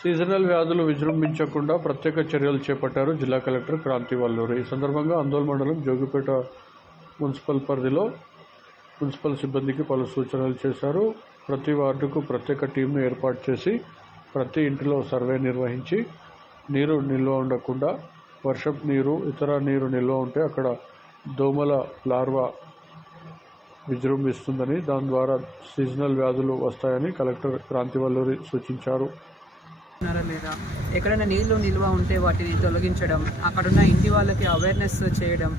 Seasonal వ్యాధులు విజృంభించకుండా ప్రత్యేక చర్యలు చేపట్టారు జిల్లా కలెక్టర్ క్రాంతి వల్లూరి. ఈ సందర్భంగా ఆందోళన మండలం జోగిపేట మున్సిపల్ పరిధిలో మున్సిపల్ సిబ్బందికి పలు సూచనలు చేశారు. ప్రతి వార్డుకు ప్రత్యేక టీంను ఏర్పాటు చేసి ప్రతి ఇంటిలో సర్వే నిర్వహించి నీరు నిల్వ ఉండకుండా వర్షపు నీరు ఇతర నీరు నిల్వ ఉంటే అక్కడ దోమల లార్వా విజృంభిస్తుందని, దాని ద్వారా సీజనల్ వ్యాధులు వస్తాయని కలెక్టర్ క్రాంతి వల్లూరి సూచించారు. లేదా ఎక్కడైనా నీళ్లు నిల్వ ఉంటే వాటిని తొలగించడం, అక్కడున్న ఇంటి వాళ్ళకి అవేర్నెస్ చేయడం,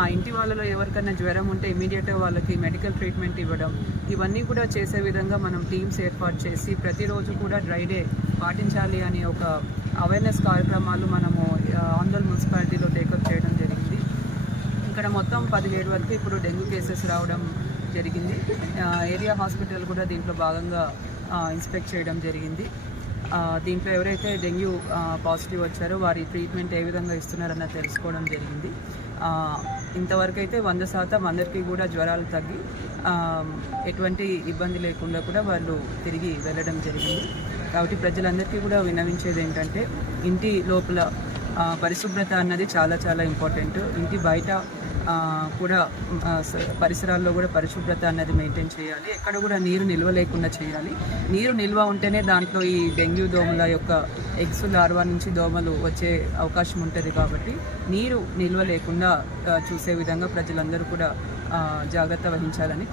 ఆ ఇంటి వాళ్ళలో ఎవరికైనా జ్వరం ఉంటే ఇమీడియట్గా వాళ్ళకి మెడికల్ ట్రీట్మెంట్ ఇవ్వడం, ఇవన్నీ కూడా చేసే విధంగా మనం టీమ్స్ ఏర్పాటు చేసి ప్రతిరోజు కూడా డ్రై డే పాటించాలి అనే ఒక అవేర్నెస్ కార్యక్రమాలు మనము ఆందోళన మున్సిపాలిటీలో టేకప్ చేయడం జరిగింది. ఇక్కడ మొత్తం 17 వరకు ఇప్పుడు డెంగ్యూ కేసెస్ రావడం జరిగింది. ఏరియా హాస్పిటల్ కూడా దీంట్లో భాగంగా ఇన్స్పెక్ట్ చేయడం జరిగింది. దీంట్లో ఎవరైతే డెంగ్యూ పాజిటివ్ వచ్చారో వారి ట్రీట్మెంట్ ఏ విధంగా ఇస్తున్నారన్న తెలుసుకోవడం జరిగింది. ఇంతవరకు అయితే 100% అందరికీ కూడా జ్వరాలు తగ్గి ఎటువంటి ఇబ్బంది లేకుండా కూడా వాళ్ళు తిరిగి వెళ్ళడం జరిగింది. కాబట్టి ప్రజలందరికీ కూడా విన్నవించేది ఏంటంటే ఇంటి లోపల పరిశుభ్రత అన్నది చాలా చాలా ఇంపార్టెంట్. ఇంటి బయట కూడా పరిసరాల్లో కూడా పరిశుభ్రత అన్నది మెయింటైన్ చేయాలి. ఎక్కడ కూడా నీరు నిల్వ లేకుండా చేయాలి. నీరు నిల్వ ఉంటేనే దాంట్లో ఈ డెంగ్యూ దోమల యొక్క ఎగ్స్ లార్వా నుంచి దోమలు వచ్చే అవకాశం ఉంటుంది. కాబట్టి నీరు నిల్వ లేకుండా చూసే విధంగా ప్రజలందరూ కూడా జాగ్రత్త వహించాలని